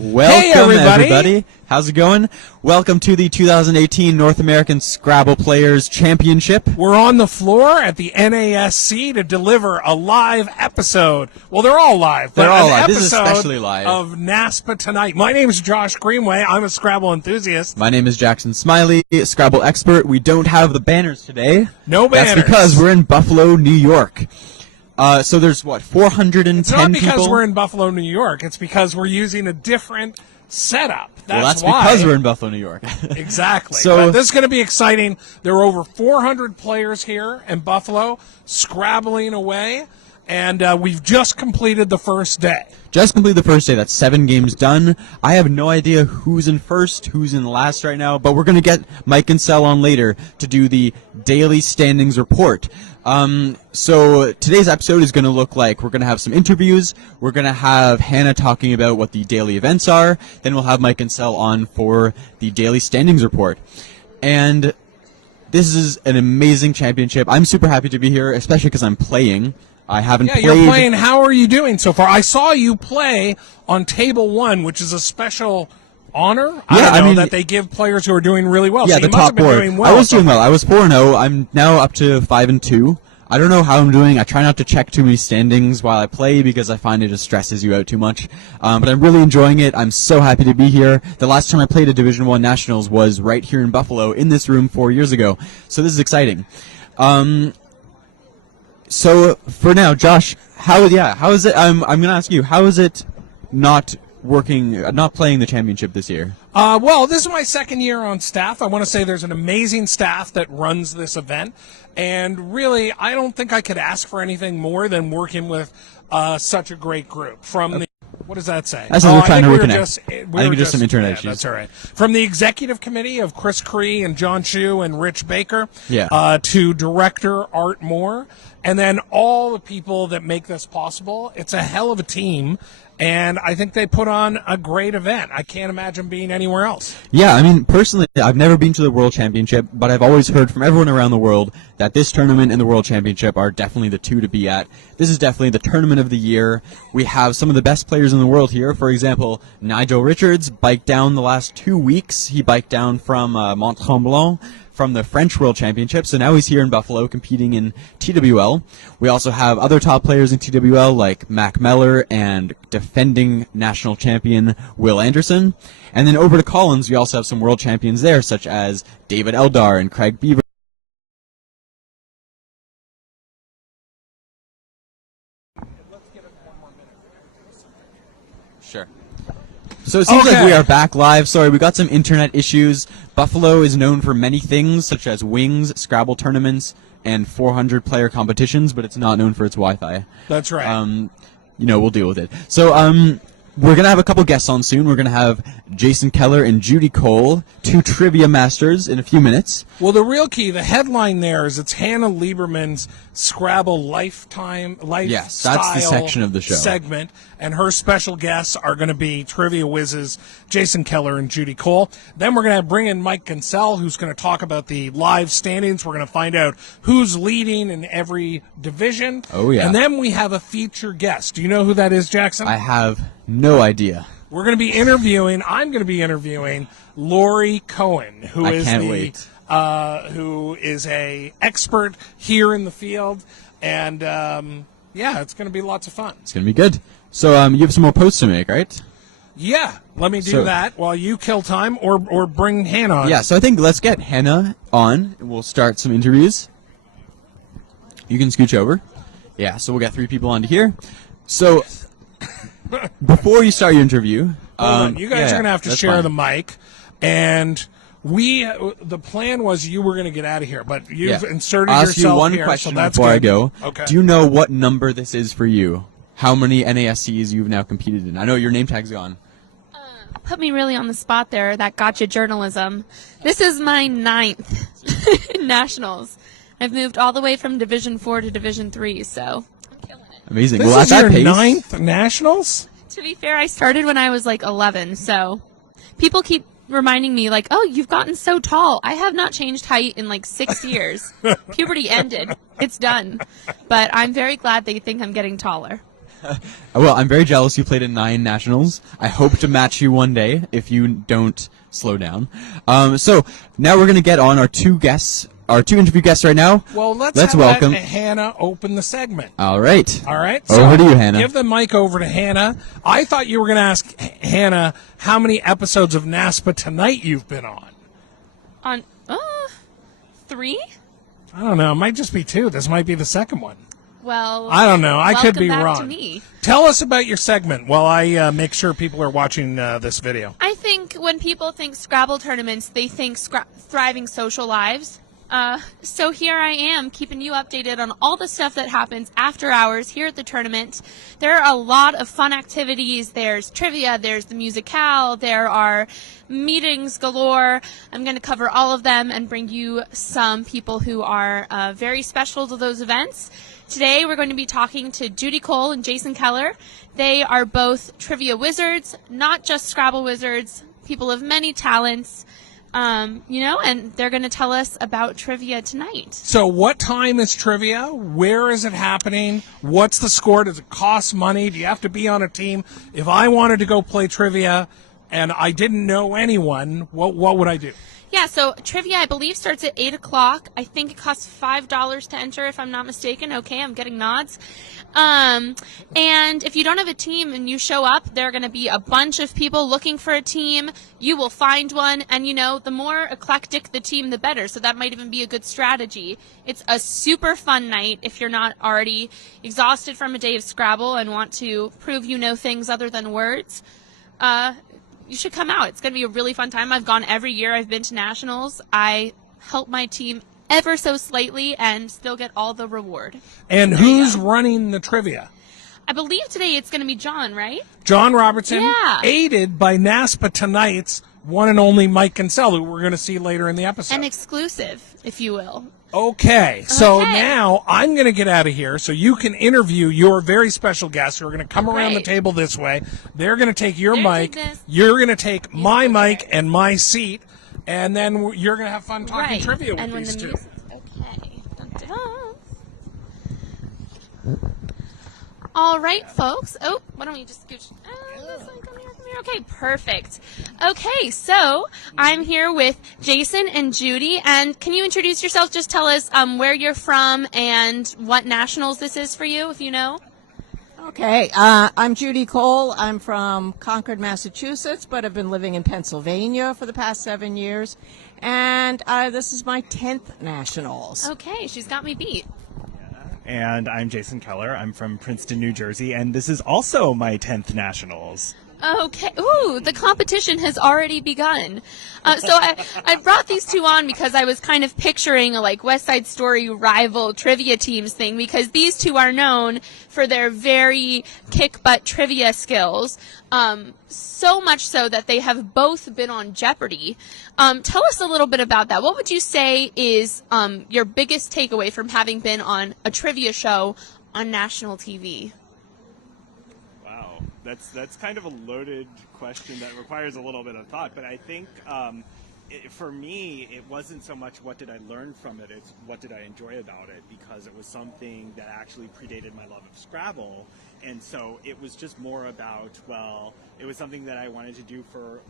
Welcome, everybody. How's it going? Welcome to the 2018 North American Scrabble Players Championship. We're on the floor at the NASC to deliver a live episode. Well, they're all live. They're all live. This is especially live. Of NASPA Tonight. My name is Josh Greenway. I'm a Scrabble enthusiast. My name is Jackson Smylie, Scrabble expert. We don't have the banners today. No banners. That's because we're in Buffalo, New York. So there's, 410 It's not because people? we're in Buffalo, New York. It's because we're using a different setup. That's why. because we're in Buffalo, New York. Exactly. So but this is going to be exciting. There are over 400 players here in Buffalo, scrabbling away, and we've just completed the first day. Just completed the first day. That's 7 games done. I have no idea who's in first, who's in last right now, but we're going to get Mike Gincel on later to do the daily standings report. So today's episode is going to look like we're going to have some interviews. We're going to have Hannah talking about what the daily events are. Then we'll have Mike Gincel on for the daily standings report. And this is an amazing championship. I'm super happy to be here, especially because I'm playing. I haven't played. Yeah, you're playing. How are you doing so far? I saw you play on table 1, which is a special honor. I mean, that they give players who are doing really well. Yeah, so the you must top have been board. doing well. I was doing well. I was 4-0. I'm now up to 5-2. I don't know how I'm doing. I try not to check too many standings while I play because I find it just stresses you out too much. But I'm really enjoying it. I'm so happy to be here. The last time I played a Division I Nationals was right here in Buffalo in this room 4 years ago. So this is exciting. So for now, Josh, how is it? I'm going to ask you, how is it not playing the championship this year? Well, this is my second year on staff. I want to say there's an amazing staff that runs this event. And really, I don't think I could ask for anything more than working with such a great group. What does that say? That's we're trying to reconnect. I think just some internet issues. That's all right. From the executive committee of Chris Cree and John Chu and Rich Baker, yeah. To director Art Moore, and then all the people that make this possible. It's a hell of a team. And I think they put on a great event. I can't imagine being anywhere else. Yeah, I mean, personally, I've never been to the World Championship, but I've always heard from everyone around the world that this tournament and the World Championship are definitely the two to be at. This is definitely the tournament of the year. We have some of the best players in the world here. For example, Nigel Richards biked down the last 2 weeks. He biked down from Mont-Tremblant, from the French World Championship, so now he's here in Buffalo competing in TWL. We also have other top players in TWL like Mac Meller and defending national champion Will Anderson. And then over to Collins, we also have some world champions there, such as David Eldar and Craig Beaver. Sure. So it seems like we are back live. Sorry, we got some internet issues. Buffalo is known for many things, such as wings, Scrabble tournaments, and 400-player competitions, but it's not known for its Wi-Fi. That's right. We'll deal with it. So, we're going to have a couple guests on soon. We're going to have Jason Keller and Judy Cole, 2 trivia masters, in a few minutes. Well, the real key, the headline there is it's Hannah Lieberman's Scrabble lifestyle that's the section of the show. Segment, and her special guests are going to be trivia whizzes Jason Keller and Judy Cole. Then we're going to bring in Mike Gincel, who's going to talk about the live standings. We're going to find out who's leading in every division. Oh, yeah. And then we have a feature guest. Do you know who that is, Jackson? I have no idea. I'm going to be interviewing Laurie Cohen, who is a expert here in the field, and it's going to be lots of fun. It's going to be good. So you have some more posts to make, right? Yeah, let me do that while you kill time or bring Hannah on. Yeah, so I think let's get Hannah on, and we'll start some interviews. You can scooch over. Yeah, so we'll get 3 people onto here. So before you start your interview, hold on. You guys are going to have to share the mic, and the plan was you were going to get out of here, but you've inserted I'll yourself ask you one here, question so that's before good. I go. Okay. Do you know what number this is for you? How many NASCs you've now competed in? I know your name tag's gone. Put me really on the spot there, that gotcha journalism. This is my 9th Nationals. I've moved all the way from Division 4 to Division 3, so I'm killing it. Amazing. This well, is at your that pace, 9th Nationals? To be fair, I started when I was like 11, so people keep reminding me like, oh, you've gotten so tall. I have not changed height in like 6 years. Puberty ended. It's done. But I'm very glad they think I'm getting taller. Well, I'm very jealous you played at 9 nationals. I hope to match you one day if you don't slow down. So now we're going to get on our 2 guests, our 2 interview guests right now. Well, let's welcome let Hannah open the segment. All right. All right. Over to you, Hannah. Give the mic over to Hannah. I thought you were going to ask Hannah how many episodes of NASPA Tonight you've been on. On 3? I don't know. It might just be 2. This might be the second one. Well, I don't know. I could be welcome back wrong. to me. Tell us about your segment while I make sure people are watching this video. I think when people think Scrabble tournaments, they think thriving social lives. So here I am keeping you updated on all the stuff that happens after hours here at the tournament. There are a lot of fun activities. There's trivia, there's the musicale, there are meetings galore. I'm going to cover all of them and bring you some people who are very special to those events. Today we're going to be talking to Judy Cole and Jason Keller. They are both trivia wizards, not just Scrabble wizards, people of many talents. And they're going to tell us about trivia tonight. So what time is trivia? Where is it happening? What's the score? Does it cost money? Do you have to be on a team? If I wanted to go play trivia and I didn't know anyone, what would I do? Yeah, so trivia, I believe, starts at 8 o'clock. I think it costs $5 to enter, if I'm not mistaken. Okay, I'm getting nods. And if you don't have a team and you show up, there are going to be a bunch of people looking for a team. You will find one, and, the more eclectic the team, the better. So that might even be a good strategy. It's a super fun night if you're not already exhausted from a day of Scrabble and want to prove you know things other than words. You should come out. It's going to be a really fun time. I've gone every year. I've been to nationals. I help my team ever so slightly and still get all the reward. And who's running the trivia? I believe today it's going to be John, right? John Robertson, Yeah. aided by NASPA Tonight's one and only Mike Gincel, who we're going to see later in the episode. An exclusive, if you will. Okay, so Okay. now I'm going to get out of here so you can interview your very special guests who are going to come around the Great. table this way. They're going to take your They're mic. taking this. You're going to take my the mic chair. and my seat, and then you're going to have fun talking Right. trivia with And when these the two. music. Okay. Dun, dun. All right, folks. Oh, why don't we just scooch? This one, come here. Okay, perfect. Okay, so I'm here with Jason and Judy, and can you introduce yourself? Just tell us where you're from and what nationals this is for you, if you know. Okay, I'm Judy Cole. I'm from Concord, Massachusetts, but I've been living in Pennsylvania for the past 7 years, and this is my 10th nationals. Okay, she's got me beat. And I'm Jason Keller. I'm from Princeton, New Jersey, and this is also my 10th nationals. Okay. Ooh, the competition has already begun. So I brought these two on because I was kind of picturing a West Side Story rival trivia teams thing, because these two are known for their very kick-butt trivia skills. So much so that they have both been on Jeopardy. Tell us a little bit about that. What would you say is your biggest takeaway from having been on a trivia show on national TV? Wow, that's kind of a loaded question that requires a little bit of thought, but I think for me, it wasn't so much what did I learn from it, it's what did I enjoy about it, because it was something that actually predated my love of Scrabble, and so it was just more about, it was something that I wanted to do for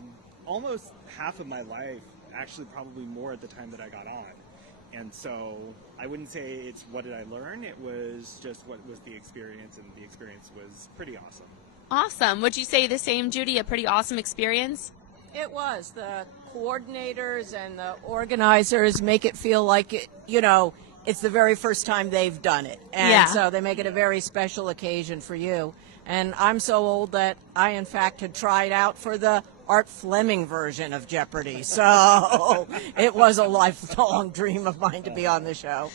almost half of my life, actually probably more at the time that I got on. And so I wouldn't say it's what did I learn, it was just what was the experience, and the experience was pretty awesome. Awesome. Would you say the same, Judy? A pretty awesome experience? It was. The coordinators and the organizers make it feel like it's the very first time they've done it. And Yeah. so they make it a very special occasion for you. And I'm so old that I, in fact, had tried out for the Art Fleming version of Jeopardy. So it was a lifelong dream of mine to be on the show.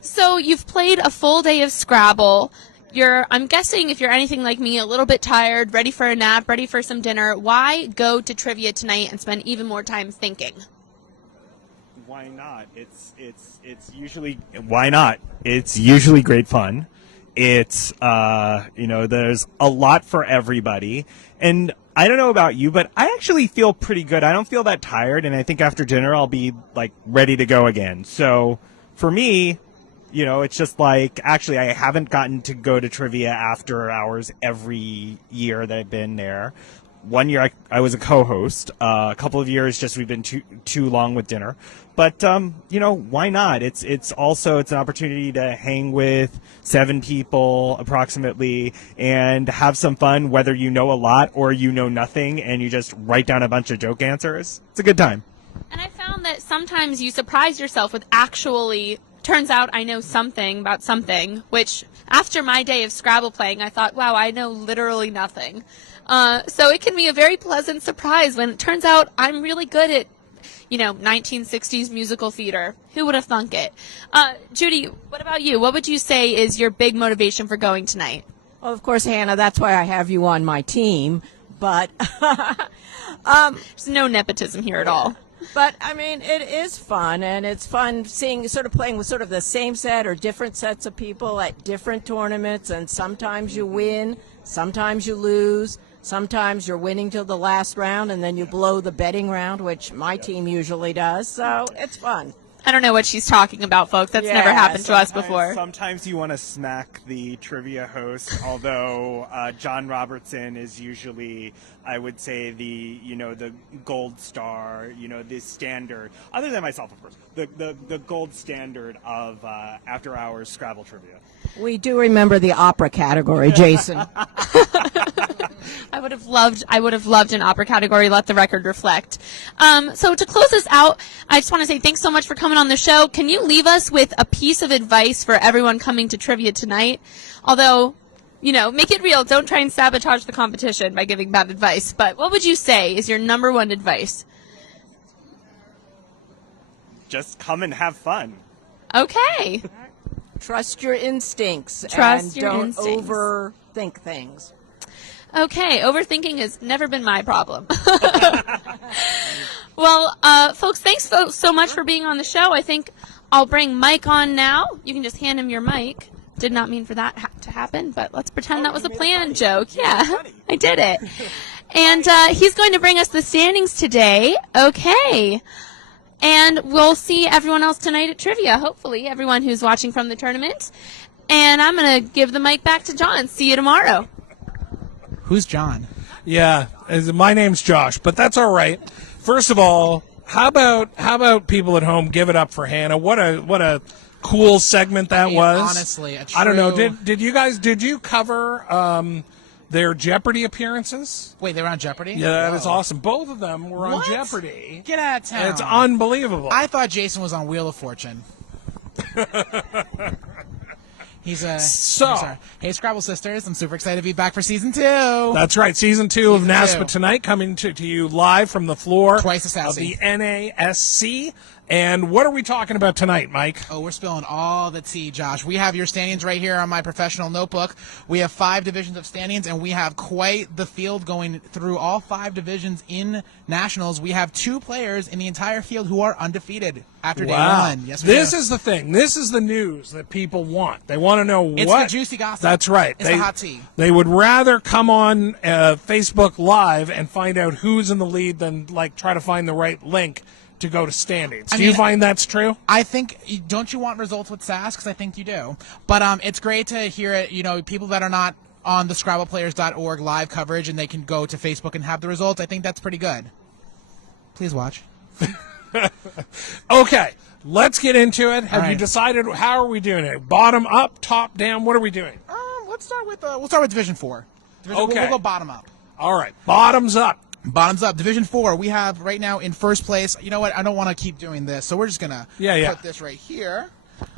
So you've played a full day of Scrabble. I'm guessing, if you're anything like me, a little bit tired, ready for a nap, ready for some dinner. Why go to trivia tonight and spend even more time thinking? Why not? It's usually why not? It's usually great fun. It's there's a lot for everybody, and I don't know about you, but I actually feel pretty good. I don't feel that tired, and I think after dinner I'll be ready to go again. So for me, It's just like, actually, I haven't gotten to go to trivia after hours every year that I've been there. One year I was a co-host. A couple of years just we've been too long with dinner. But why not? It's an opportunity to hang with 7 people approximately and have some fun, whether you know a lot or you know nothing and you just write down a bunch of joke answers. It's a good time. And I found that sometimes you surprise yourself with actually, turns out I know something about something, which after my day of Scrabble playing, I thought, wow, I know literally nothing. So it can be a very pleasant surprise when it turns out I'm really good at, 1960s musical theater. Who would have thunk it? Judy, what about you? What would you say is your big motivation for going tonight? Well, of course, Hannah, that's why I have you on my team. But There's no nepotism here at all. But I mean, it is fun, and it's fun playing with sort of the same set or different sets of people at different tournaments. And sometimes you win, sometimes you lose, sometimes you're winning till the last round, and then you blow the betting round, which my team usually does. So it's fun. I don't know what she's talking about, folks. That's never happened to us before. Sometimes you want to smack the trivia host, although John Robertson is usually, I would say, the gold star, the standard, other than myself, of course, the gold standard of after-hours Scrabble trivia. We do remember the opera category, Jason. I would have loved an opera category. Let the record reflect. So to close this out, I just want to say thanks so much for coming on the show. Can you leave us with a piece of advice for everyone coming to trivia tonight? Although, make it real. Don't try and sabotage the competition by giving bad advice. But what would you say is your number one advice? Just come and have fun. Okay. Trust your instincts Trust and your don't instincts. overthink things. Okay, overthinking has never been my problem. Well, folks, thanks so much for being on the show. I think I'll bring Mike on now. You can just hand him your mic. Did not mean for that to happen, but let's pretend that was a planned joke. Yeah, I did it. And he's going to bring us the standings today. Okay. And we'll see everyone else tonight at trivia, hopefully, everyone who's watching from the tournament. And I'm going to give the mic back to John. See you tomorrow. Who's John? Yeah, my name's Josh, but that's all right. First of all, how about people at home give it up for Hannah? What a cool segment that was. Honestly, I don't know. Did you cover their Jeopardy appearances? Wait, they were on Jeopardy? Yeah, that is Whoa. awesome. Both of them were on What? Jeopardy. Get out of town. It's unbelievable. I thought Jason was on Wheel of Fortune. He's a... So- I'm sorry. Hey, Scrabble Sisters, I'm super excited to be back for Season 2. That's right. Season 2 of Season NASPA 2. Tonight coming to you live from the floor Twice as of the sassy. NASC. And what are we talking about tonight, Mike? Oh, we're spilling all the tea, Josh. We have your standings right here on my professional notebook. We have 5 divisions of standings, and we have quite the field going through all 5 divisions in Nationals. We have 2 players in the entire field who are undefeated after day 1. Yes, we This do. is the thing. This is the news that people want. They want to know It's what. the juicy gossip. That's right. It's the hot tea. They would rather come on Facebook Live and find out who's in the lead than try to find the right link to go to standings. Do you find that's true? I think, don't you want results with SAS? Because I think you do. But it's great to hear it, people that are not on the ScrabblePlayers.org live coverage and they can go to Facebook and have the results. I think that's pretty good. Please watch. Okay, let's get into it. Have All you right. decided how are we doing it? Bottom up, top down? What are we doing? Let's start with Division 4. We'll Okay. go bottom up. All right, bottoms up. Bottoms up. Division 4, we have right now in first place. You know what? I don't want to keep doing this, so we're just going to put this right here.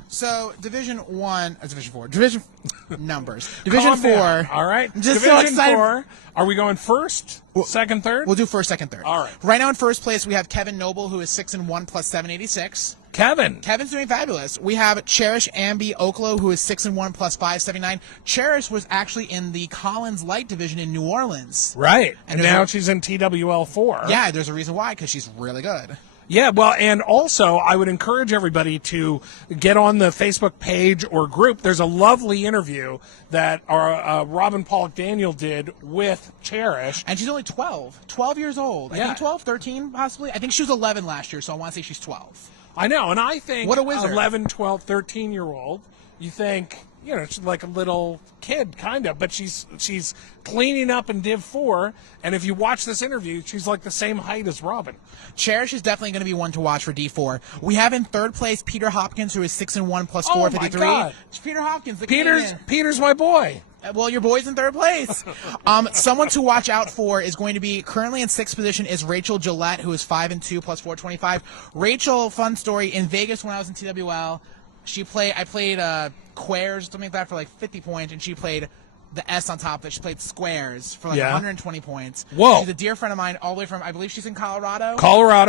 So, Division 1, Division 4. Division numbers. Division Calm 4. down. All right. I'm just Division so excited. 4. Are we going first, second, third? We'll do first, second, third. All right. Right now in first place, we have Kevin Noble, who is 6-1 plus 786. Kevin. Kevin's doing fabulous. We have Cherish Amby Oklo, who is 6-1 plus 579. Cherish was actually in the Collins Light division in New Orleans. Right. And there's now a- she's in TWL 4. Yeah, there's a reason why, because she's really good. Yeah, well, and also I would encourage everybody to get on the Facebook page or group. There's a lovely interview that our Robin Pollock Daniel did with Cherish. And she's only 12 years old. I Yeah. think 12, 13 possibly. I think she was 11 last year, so I want to say she's 12. I know, and I think What a wizard. 11, 12, 13-year-old, you think, she's like a little kid, kind of, but she's cleaning up in Div 4, and if you watch this interview, she's like the same height as Robin. Cherish is definitely going to be one to watch for D4. We have in third place Peter Hopkins, who is 6-1 plus 453. Oh, my God. It's Peter Hopkins, the Peter's Canadian. my boy. Well, your boy's in third place. Someone to watch out for is going to be currently in sixth position is Rachel Gillette, who is 5-2 plus 425. Rachel, fun story, in Vegas when I was in TWL, I played Quares, something like that, for like 50 points, and she played the S on top of it. She played Squares for like 120 points. Whoa. She's a dear friend of mine all the way from, I believe she's in Colorado.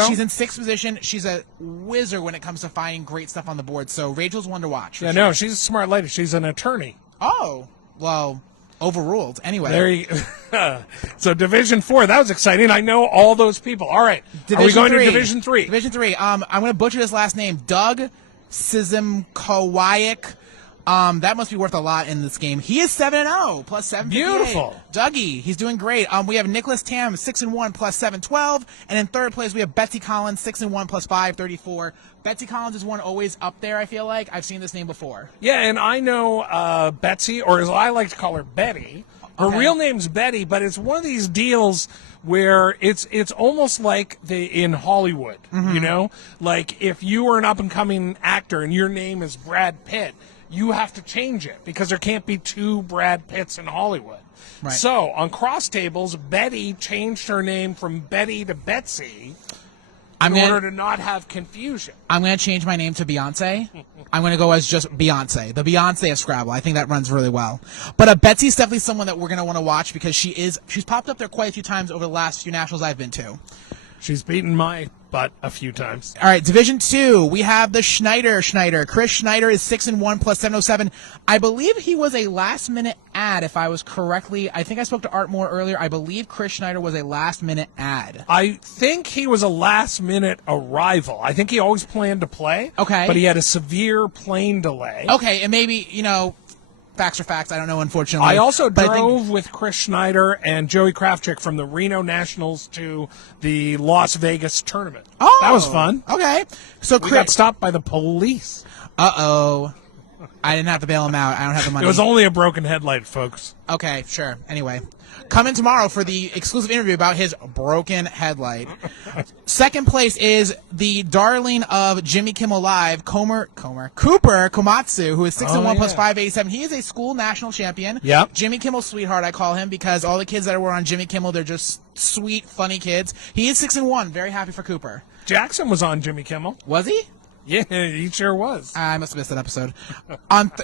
She's in sixth position. She's a wizard when it comes to finding great stuff on the board. So Rachel's one to watch. Yeah, no, she's a smart lady. She's an attorney. Oh, well, overruled. Anyway. There you So Division 4, that was exciting. I know all those people. All right. Are we going to Division 3? Division 3. I'm going to butcher this last name. Doug Sizimkowiak. That must be worth a lot in this game. He is 7-0 plus 758. Beautiful. Dougie, he's doing great. We have Nicholas Tam 6-1 plus 712, and in third place we have Betsy Collins 6-1 plus 534. Betsy Collins is one always up there. I feel like I've seen this name before. Yeah, and I know Betsy, or as I like to call her, Betty. Her real name's Betty, but it's one of these deals where it's almost like in Hollywood, like if you were an up and coming actor and your name is Brad Pitt, you have to change it because there can't be two Brad Pitts in Hollywood. Right. So on cross tables, Betty changed her name from Betty to Betsy in order to not have confusion. I'm going to change my name to Beyonce. I'm going to go as just Beyonce, the Beyonce of Scrabble. I think that runs really well. But Betsy's definitely someone that we're going to want to watch because she's popped up there quite a few times over the last few nationals I've been to. She's beaten my butt a few times. All right, Division 2, we have the Schneider. Chris Schneider is 6-1 plus 707. I believe he was a last-minute ad, if I was correctly. I think I spoke to Art Moore earlier. I believe Chris Schneider was a last-minute ad. I think he was a last-minute arrival. I think he always planned to play. Okay. But he had a severe plane delay. Okay, and maybe, facts are facts. I don't know, unfortunately. I also drove with Chris Schneider and Joey Kravchik from the Reno Nationals to the Las Vegas tournament. Oh, that was fun. Okay, so we got stopped by the police. Uh-oh. I didn't have to bail him out. I don't have the money. It was only a broken headlight, folks. Okay, sure. Anyway, come in tomorrow for the exclusive interview about his broken headlight. Second place is the darling of Jimmy Kimmel Live, Cooper Komatsu, who is 6-1 plus 587. He is a school national champion. Yep. Jimmy Kimmel's sweetheart, I call him, because all the kids that were on Jimmy Kimmel, they're just sweet, funny kids. He is 6-1. Very happy for Cooper. Jackson was on Jimmy Kimmel. Was he? Yeah, he sure was. I must have missed that episode.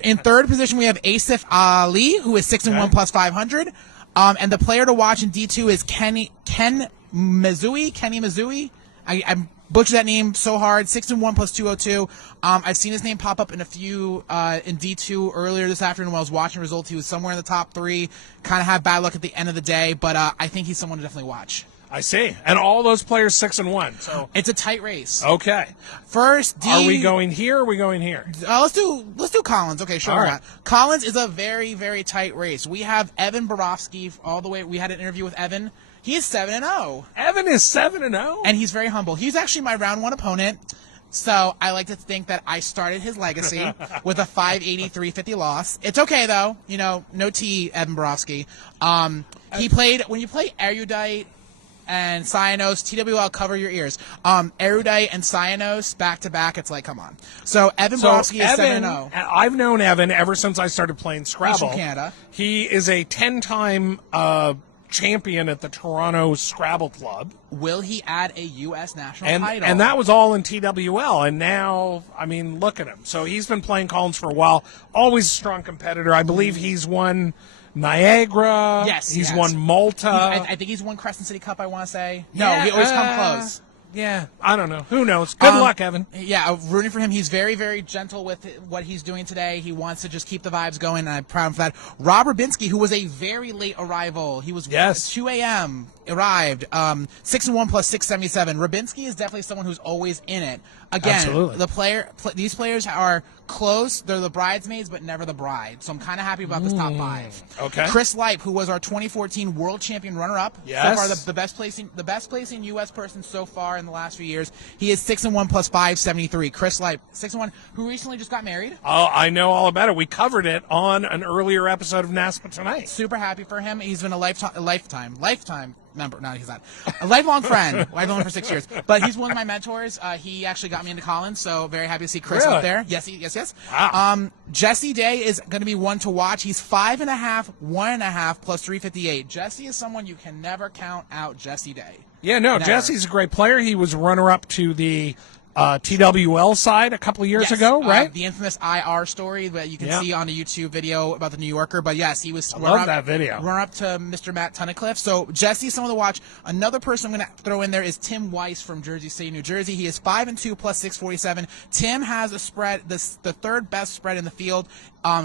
In third position, we have Asif Ali, who is 6-1 plus 500. And the player to watch in D2 is Ken Mizui. I butchered that name so hard. 6-1 plus 202. I've seen his name pop up in a few in D2 earlier this afternoon when I was watching results. He was somewhere in the top 3. Kind of had bad luck at the end of the day, but I think he's someone to definitely watch. I see. And all those players 6-1. So it's a tight race. Okay. First, are we going here or are we going here? Let's do Collins. Okay, sure. All right. Collins is a very, very tight race. We have Evan Borofsky all the way. We had an interview with Evan. He is 7-0. Evan is 7-0? And he's very humble. He's actually my round 1 opponent. So I like to think that I started his legacy with a 583-50 loss. It's okay, though. No tea, Evan Borofsky. He played, when you play Erudite and Cyanos, TWL, cover your ears. Erudite and Cyanos back-to-back, it's like, come on. So Evan Borofsky is 7-0. I've known Evan ever since I started playing Scrabble. He's from Canada. He is a 10-time champion at the Toronto Scrabble Club. Will he add a U.S. national title? And that was all in TWL, and now, look at him. So he's been playing Collins for a while. Always a strong competitor. I believe he's won Niagara. Yes, he's won Malta. I think he's won Crescent City Cup, I want to say. No, he always come close. Yeah, I don't know. Who knows? Good luck, Evan. Yeah, rooting for him. He's very, very gentle with what he's doing today. He wants to just keep the vibes going, and I'm proud of that. Rob Rubinski, who was a very late arrival. He was 2 a.m. arrived. 6-1 plus 677. Rubinski is definitely someone who's always in it. Again, absolutely. These players are close. They're the bridesmaids, but never the bride. So I'm kind of happy about this top 5. Okay. Chris Lipe, who was our 2014 World Champion runner-up, Yes. so far the best placing U.S. person so far in the last few years. He is 6-1 plus 573. Chris Lipe, 6-1, who recently just got married. Oh, I know all about it. We covered it on an earlier episode of NASPA Tonight. Super happy for him. He's been a lifetime member. No, he's not. A lifelong friend. I've known him for 6 years. But he's one of my mentors. He actually got me into Collins, so very happy to see Chris Really? up there. Yes. Wow. Jesse Day is going to be one to watch. He's 5.5, 1.5 plus 358. Jesse is someone you can never count out. Jesse Day. Yeah, no, Never. Jesse's a great player. He was runner-up to the TWL side a couple of years Yes, ago, right? The infamous IR story that you can Yeah. see on the YouTube video about the New Yorker. But yes, he was love that video. Runner-up to Mr. Matt Tunnicliffe. So Jesse's someone to watch. Another person I'm going to throw in there is Tim Weiss from Jersey City, New Jersey. He is 5-2 plus 647. Tim has a spread, the third best spread in the field.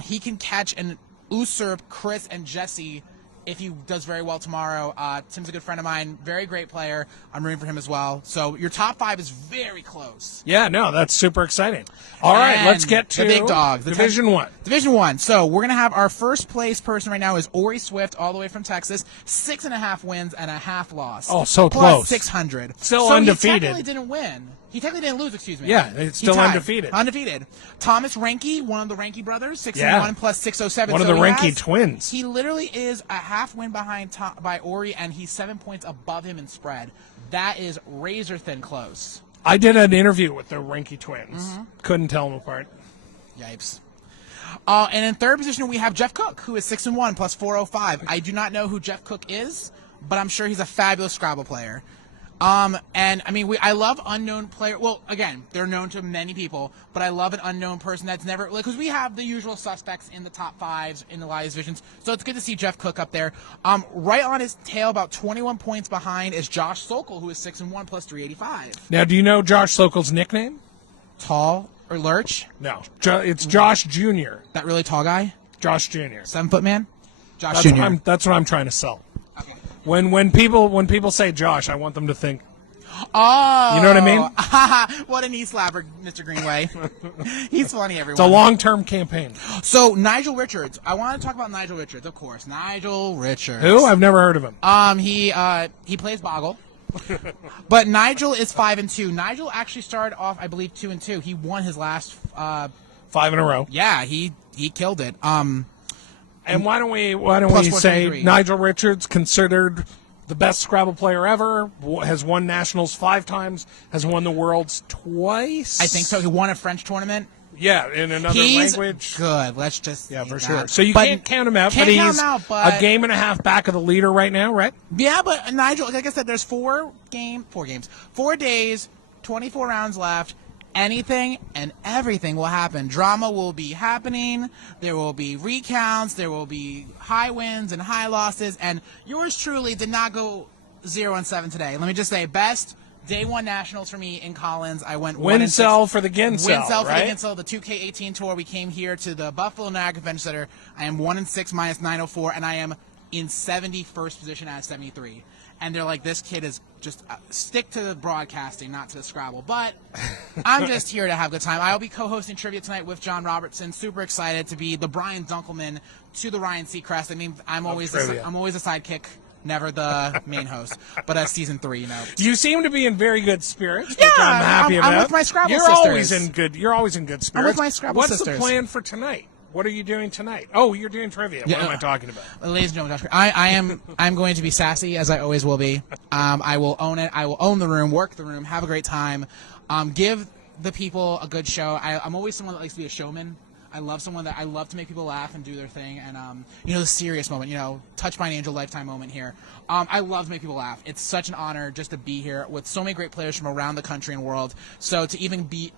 He can catch and usurp Chris and Jesse if he does very well tomorrow. Tim's a good friend of mine, very great player. I'm rooting for him as well. So your top 5 is very close. Yeah, no, that's super exciting. All right, And let's get to the big dogs. Division 1. Division 1. So we're going to have our first place person right now is Ori Swift, all the way from Texas. 6.5 wins and a half loss. Oh, so plus close. 600. Still so undefeated. He technically didn't win. He technically didn't lose, excuse me. Yeah, it's He still tied. undefeated. Undefeated. Thomas Renke, one of the Renke brothers, 6-1 Yeah. plus 607. One of So the he Renke has- twins. He literally is a half win behind by Ori, and he's 7 points above him in spread. That is razor thin close. I did an interview with the Renke twins. Mm-hmm. Couldn't tell them apart. Yipes. And in third position, we have Jeff Cook, who is 6-1 plus 405. I do not know who Jeff Cook is, but I'm sure he's a fabulous Scrabble player. And I mean, I love unknown player. Well, again, they're known to many people, but I love an unknown person that's never, like, because we have the usual suspects in the top 5s in the live divisions. So it's good to see Jeff Cook up there. Right on his tail, about 21 points behind, is Josh Sokol, who is 6-1 plus 385. Now, do you know Josh Sokol's nickname? Tall or Lurch? No. It's Josh Jr. That really tall guy? Josh Jr. 7-foot man? Josh That's Jr. that's what I'm trying to sell. When people say Josh, I want them to think. Oh, You know what I mean? What a knee slapper, Mr. Greenway. He's funny, everyone. It's a long-term campaign. So Nigel Richards, I want to talk about Nigel Richards, of course. Nigel Richards. Who? I've never heard of him. He plays Boggle, but Nigel is 5-2. Nigel actually started off, I believe, 2-2. He won his last. 5 in a row. Yeah, he killed it. And why don't we Plus say 123. Nigel Richards, considered the best Scrabble player ever, has won nationals 5 times, has won the worlds twice. I think so. He won a French tournament. Yeah, in another He's language. good. Let's just Yeah, say for that. sure. So you But can't count him out, can't but count he's him out, but a game and a half back of the leader right now, right? Yeah, but Nigel, like I said, there's 4 days, 24 rounds left. Anything and everything will happen. Drama will be happening. There will be recounts. There will be high wins and high losses. And yours truly did not go 0-7 today. Let me just say, best day 1 nationals for me in Collins. I went 1-6. Winsell for the Gincel, Winsell for right? the Gincel, the 2K18 tour. We came here to the Buffalo Niagara Convention Center. I am 1-6 minus 904, and I am in 71st position out of 73. And they're like, this kid is just stick to the broadcasting, not to the Scrabble. But I'm just here to have a good time. I'll be co-hosting trivia tonight with John Robertson. Super excited to be the Brian Dunkelman to the Ryan Seacrest. I mean, I'm always a sidekick, never the main host. But season 3, you know. You seem to be in very good spirits, which Yeah, I'm happy about. I'm with my Scrabble you're sisters. You're always in good spirits. with my Scrabble What's sisters. the plan for tonight? What are you doing tonight? Oh, you're doing trivia. What am I talking about? Ladies and gentlemen, Josh, I'm going to be sassy, as I always will be. I will own it. I will own the room, work the room, have a great time, give the people a good show. I'm always someone that likes to be a showman. I love to make people laugh and do their thing. And, the serious moment, touched by an angel lifetime moment here. I love to make people laugh. It's such an honor just to be here with so many great players from around the country and world. So to even be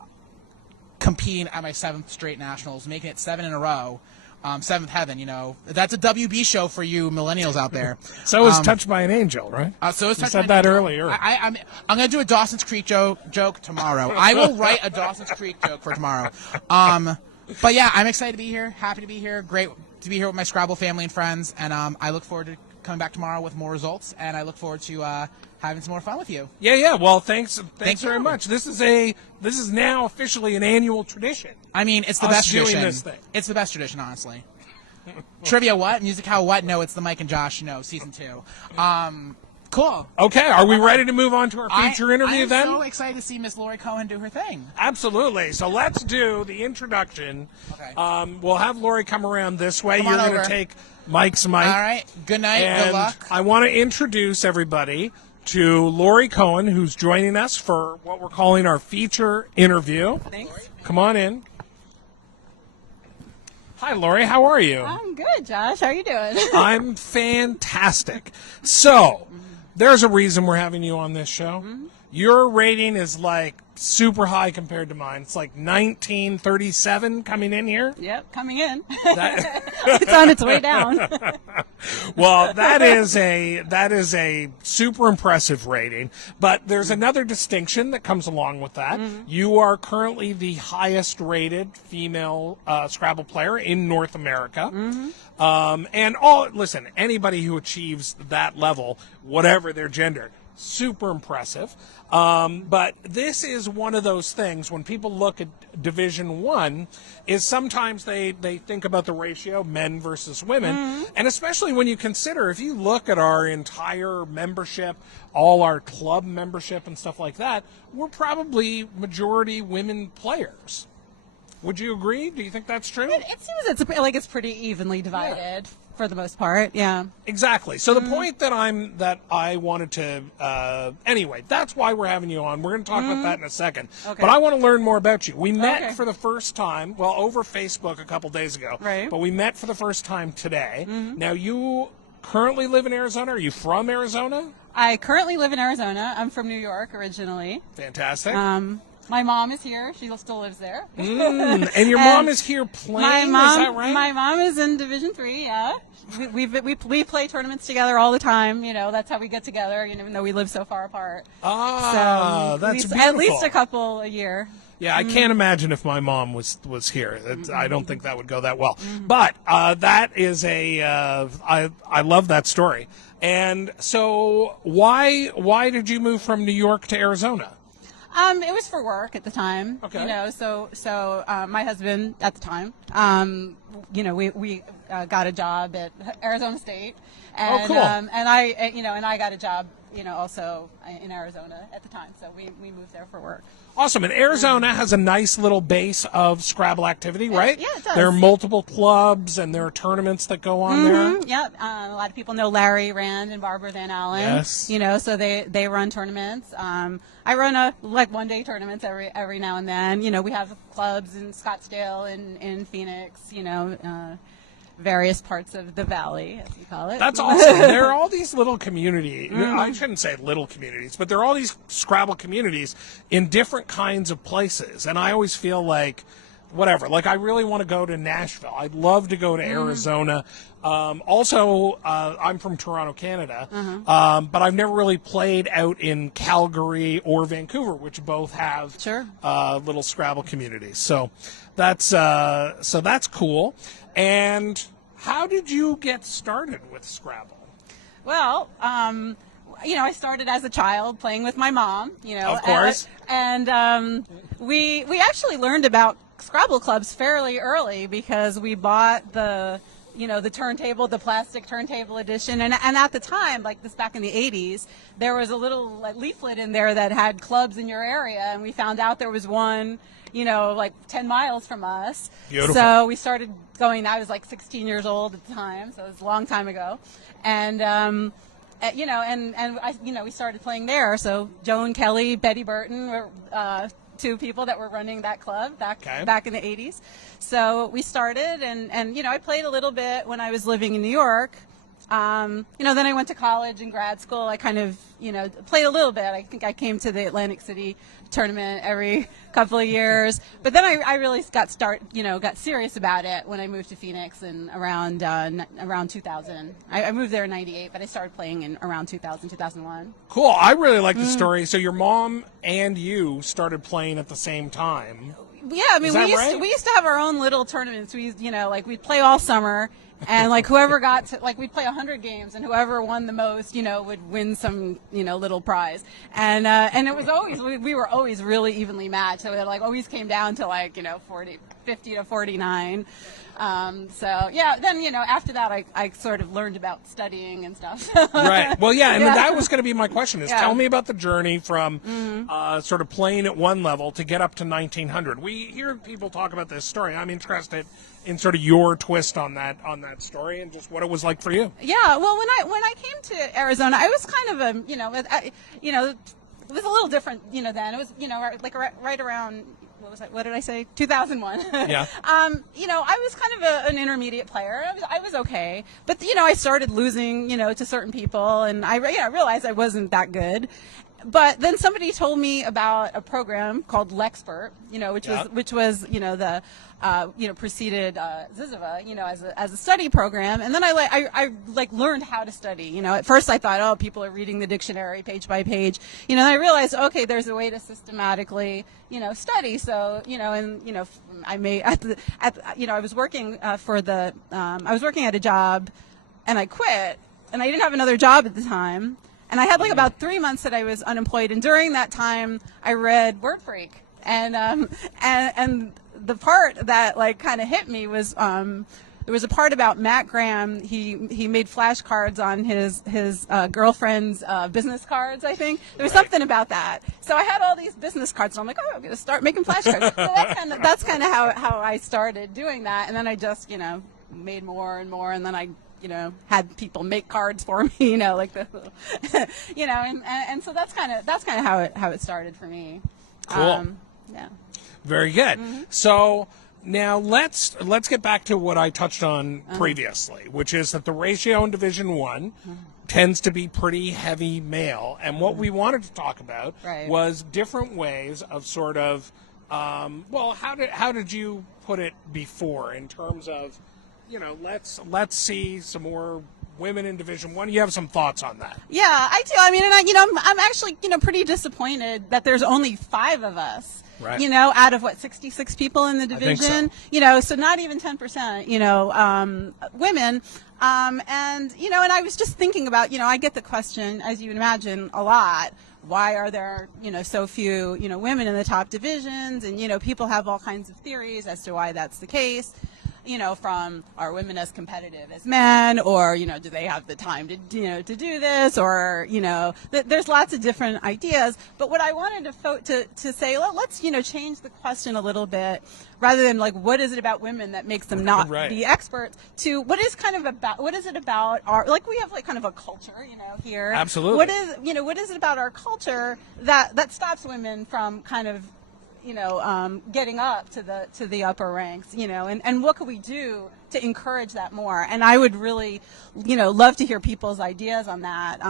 competing at my 7th straight nationals, making it 7 in a row, 7th heaven, that's a WB show for you millennials out there. So is Touched by an Angel, right? So is You Touched said by an that Angel. earlier. I'm going to do a Dawson's Creek joke tomorrow. I will write a Dawson's Creek joke for tomorrow. But yeah, I'm excited to be here. Happy to be here. Great to be here with my Scrabble family and friends. And I look forward to coming back tomorrow with more results, and I look forward to having some more fun with you. Yeah. Well, thanks Thank very you. much. This is now officially an annual tradition. I mean, it's the Us best doing tradition. this thing. It's the best tradition, honestly. Trivia what? Music how what? No, it's the Mike and Josh, season 2. Cool. Okay, are we ready to move on to our feature interview I'm then? so excited to see Miss Laurie Cohen do her thing. Absolutely. So let's do the introduction. Okay. We'll have Laurie come around this way. Come You're on going to over. take Mike's mic. All right. Good night. And Good luck. I want to introduce everybody to Laurie Cohen, who's joining us for what we're calling our feature interview. Thanks. Come on in. Hi, Laurie. How are you? I'm good, Josh. How are you doing? I'm fantastic. So, there's a reason we're having you on this show. Your rating is like super high compared to mine. It's like 1937 coming in here. Yep, coming in. That- It's on its way down. Well, that is a super impressive rating, but there's another distinction that comes along with that. You are currently the highest rated female Scrabble player in North America. And listen, anybody who achieves that level, whatever their gender, super impressive. But this is one of those things when people look at Division 1 is sometimes they think about the ratio men versus women. And especially when you consider, if you look at our entire membership, all our club membership and stuff like that, we're probably majority women players. Would you agree? Do you think that's true? It seems it's pretty evenly divided for the most part. Yeah. Exactly. So the point that I wanted to anyway, that's why we're having you on. We're going to talk about that in a second. Okay. But I want to learn more about you. We met Okay. for the first time, over Facebook a couple days ago. Right. But we met for the first time today. Now you currently live in Arizona. Are you from Arizona? I currently live in Arizona. I'm from New York originally. Fantastic. My mom is here. She still lives there. And your mom is here playing, My mom, is that right? My mom is in Division 3. Yeah. We play tournaments together all the time. That's how we get together. Even though we live so far apart. That's at beautiful. least a couple a year. Yeah, I can't imagine if my mom was here. I don't think that would go that well. But that is I love that story. And so why did you move from New York to Arizona? It was for work at the time. Okay. So my husband at the time, we got a job at Arizona State, and cool. and I got a job, also in Arizona at the time. So we moved there for work. Awesome. And Arizona has a nice little base of Scrabble activity, right? Yeah, it does. There are multiple clubs and there are tournaments that go on there. Yep. A lot of people know Larry Rand and Barbara Van Allen. Yes. So they run tournaments. I run one-day tournaments every now and then. We have clubs in Scottsdale and in Phoenix. Various parts of the valley, as you call it. That's awesome. There are all these little communities. I shouldn't say little communities, but there are all these Scrabble communities in different kinds of places. And I always feel like, whatever, I really want to go to Nashville. I'd love to go to Arizona. Also, I'm from Toronto, Canada, but I've never really played out in Calgary or Vancouver, which both have little Scrabble communities. So that's cool. And how did you get started with Scrabble? Well, I started as a child playing with my mom. Of course. And we actually learned about Scrabble clubs fairly early because we bought the turntable, the plastic turntable edition. And at the time, this back in the 80s, there was a little leaflet in there that had clubs in your area. And we found out there was one, 10 miles from us. Beautiful. So we started going. I was 16 years old at the time. So it was a long time ago. And, we started playing there. So Joan Kelly, Betty Burton were, two people that were running that club back in the 80s. So we started, and I played a little bit when I was living in New York. Then I went to college and grad school. I kind of, played a little bit. I think I came to the Atlantic City tournament every couple of years. But then I really got serious about it when I moved to Phoenix in around 2000. I moved there in 98, but I started playing in around 2000, 2001. Cool. I really like the story. So your mom and you started playing at the same time. Yeah, I mean, we used to have our own little tournaments. We'd play all summer, And like whoever got to, like we'd play 100 games, and whoever won the most, would win some, little prize. And it was always, we were always really evenly matched. So it like always came down to like, 50 to 49. So yeah, then, after that I sort of learned about studying and stuff. Right. Well, yeah, and that was going to be my question is tell me about the journey from sort of playing at one level to get up to 1900. We hear people talk about this story. I'm interested in sort of your twist on that story and just what it was like for you. Yeah, well, when I came to Arizona, I was kind of it was a little different, then. It was, like right around, what did I say? 2001. Yeah. I was kind of an intermediate player. I was okay. But, I started losing, to certain people, and I realized I wasn't that good. But then somebody told me about a program called Lexpert, which was the preceded Zizova, as a study program. And then I learned how to study. At first I thought, oh, people are reading the dictionary page by page. Then I realized, okay, there's a way to systematically, study. So, I may I was working I was working at a job, and I quit, and I didn't have another job at the time. And I had like about 3 months that I was unemployed, and during that time, I read Word Freak, and the part that like kind of hit me was there was a part about Matt Graham. He made flashcards on his girlfriend's business cards. I think there was something about that. So I had all these business cards, and I'm like, oh, I'm going to start making flashcards. So that's kind of how I started doing that, and then I just made more and more, and then I had people make cards for me, like the, and so that's kind of how it started for me. Cool. Yeah. Very good. Mm-hmm. So now let's get back to what I touched on previously, which is that the ratio in Division I tends to be pretty heavy male, and what we wanted to talk about was different ways of sort of, how did you put it before in terms of, let's see some more women in Division I. You have some thoughts on that? Yeah, I do. I mean, and I'm actually, pretty disappointed that there's only 5 of us. Right. Out of 66 people in the division. I think so not even 10%. Women. And I was just thinking about, I get the question, as you would imagine, a lot. Why are there, so few, women in the top divisions? And, people have all kinds of theories as to why that's the case. From are women as competitive as men, or, do they have the time to do this, or, there's lots of different ideas. But what I wanted to say, let's, change the question a little bit, rather than like, what is it about women that makes them not be experts, to what is it about our, like, we have like kind of a culture, here. Absolutely. What is it about our culture that stops women from kind of, getting up to the upper ranks, and what could we do to encourage that more? And I would really, love to hear people's ideas on that.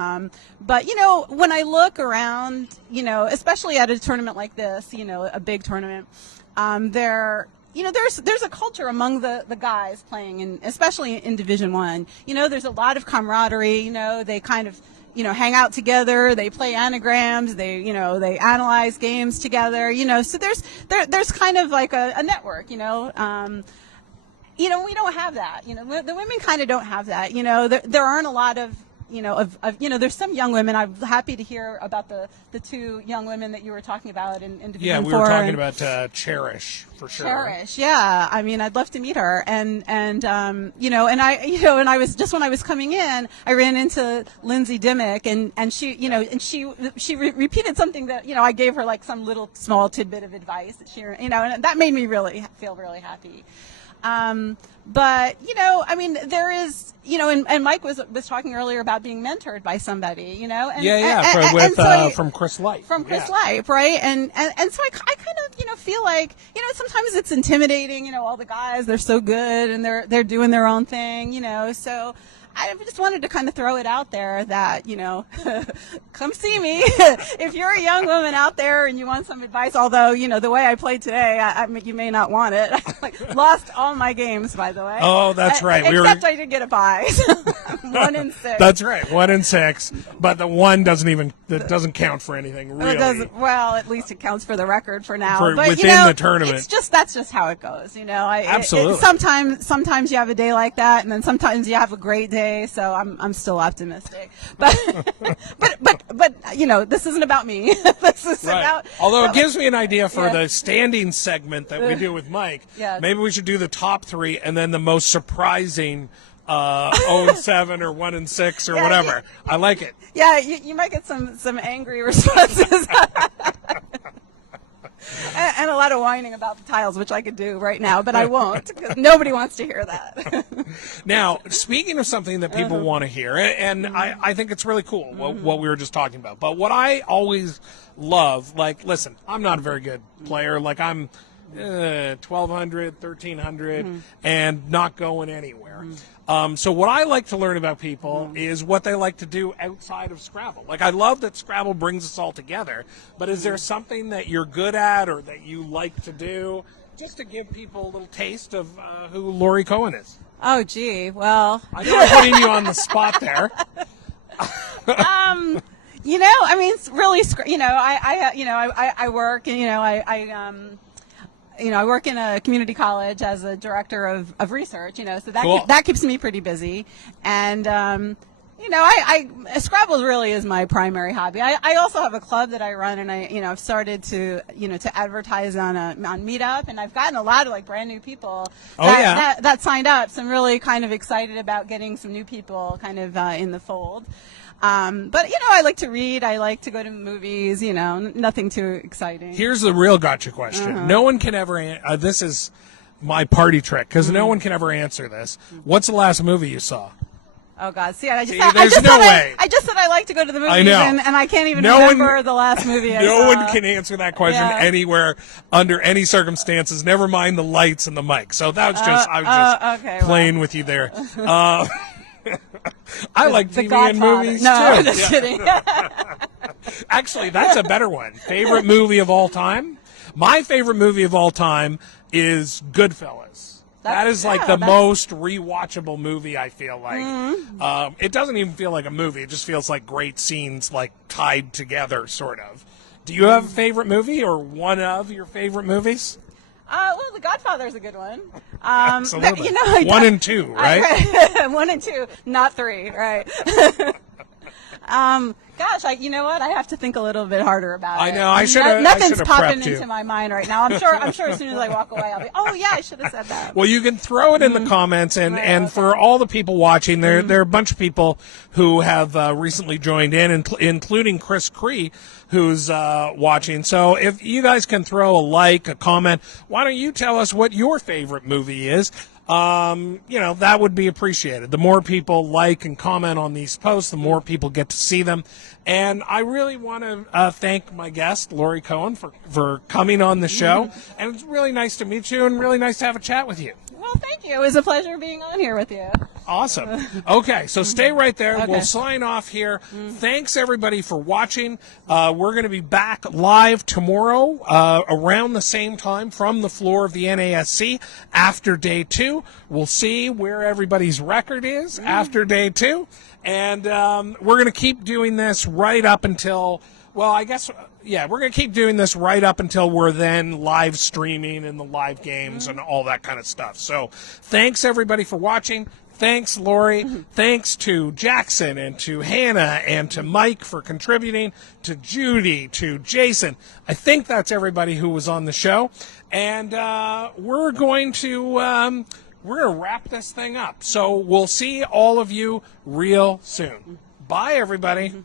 But, when I look around, especially at a tournament like this, a big tournament, there's a culture among the guys playing, especially in Division I. There's a lot of camaraderie. They kind of hang out together, they play anagrams, they analyze games together, so there's kind of like a network, we don't have that, the women kind of don't have that, there aren't a lot of, there's some young women. I'm happy to hear about the 2 young women that you were talking about in Division 4. Yeah, we were talking about Cherish for sure. Cherish, yeah. I mean, I'd love to meet her, and I was just when I was coming in, I ran into Lindsay Dimmick, and she repeated something that I gave her like some little small tidbit of advice that she and that made me really feel really happy. But, I mean, there is, and Mike was talking earlier about being mentored by somebody, and from Chris Light. From Chris Light, right? And so I kind of, feel like, sometimes it's intimidating, all the guys, they're so good and they're doing their own thing, so I just wanted to kind of throw it out there that, come see me. If you're a young woman out there and you want some advice, although, the way I played today, you may not want it. I lost all my games, by the way. Oh, that's right. Except I did get a bye. 1 in 6. That's right. 1 in 6. But the 1 doesn't count for anything, really. Well, at least it counts for the record for now. but, within the tournament. That's just how it goes, Absolutely. Sometimes you have a day like that, and then sometimes you have a great day. So I'm still optimistic. But this isn't about me. This is about. Although it gives me an idea for the standing segment that we do with Mike. Yes. Maybe we should do the top 3 and then the most surprising 0-7 or 1-6 or whatever. I like it. Yeah, you might get some angry responses. And a lot of whining about the tiles, which I could do right now, but I won't, because nobody wants to hear that. Now, speaking of something that people want to hear, and I think it's really cool what we were just talking about, but what I always love, listen, I'm not a very good player. I'm 1,200, 1,300, and not going anywhere. So what I like to learn about people is what they like to do outside of Scrabble. I love that Scrabble brings us all together, but is there something that you're good at or that you like to do, just to give people a little taste of who Laurie Cohen is? Oh, gee, well. I know I'm putting you on the spot there. It's really, I work, and, I work in a community college as a director of research, so that keeps me pretty busy. And, Scrabble really is my primary hobby. I also have a club that I run, and I've started to advertise on Meetup, and I've gotten a lot of brand new people that signed up. So I'm really kind of excited about getting some new people kind of in the fold. But I like to read. I like to go to movies. Nothing too exciting. Here's the real gotcha question. No one can ever. This is my party trick because no one can ever answer this. What's the last movie you saw? Oh God! See, there's no way. I just said I like to go to the movies, I know. and I can't even remember the last movie I saw. No one can answer that question anywhere under any circumstances. Never mind the lights and the mic. So that was just I was just playing with you there. I like TV and movies too. I'm just kidding. Actually, that's a better one. Favorite movie of all time? My favorite movie of all time is Goodfellas. That is the most rewatchable movie, I feel like. It doesn't even feel like a movie. It just feels like great scenes tied together, sort of. Do you have a favorite movie or one of your favorite movies? Well, The Godfather's a good one. Absolutely. But, 1 and 2, right? 1 and 2, not 3, right? Gosh, you know what? I have to think a little bit harder about it. I know. I should have. Nothing's popping into my mind right now. I'm sure. As soon as I walk away, I'll be. Oh yeah, I should have said that. Well, you can throw it in the comments, and for all the people watching, there are a bunch of people who have recently joined in, including Chris Cree, who's watching. So if you guys can throw a comment, why don't you tell us what your favorite movie is? That would be appreciated. The more people like and comment on these posts, the more people get to see them. And I really want to thank my guest, Laurie Cohen, for coming on the show. And it's really nice to meet you and really nice to have a chat with you. Well, thank you. It was a pleasure being on here with you. Awesome. Okay, so stay right there. Okay. We'll sign off here. Thanks, everybody, for watching. We're going to be back live tomorrow around the same time from the floor of the NASC after day 2. We'll see where everybody's record is after day 2. And we're going to keep doing this right up until, we're going to keep doing this right up until we're then live streaming and the live games and all that kind of stuff. So thanks, everybody, for watching. Thanks, Laurie. Thanks to Jackson and to Hannah and to Mike for contributing, to Judy, to Jason. I think that's everybody who was on the show. And we're going to wrap this thing up. So we'll see all of you real soon. Bye, everybody.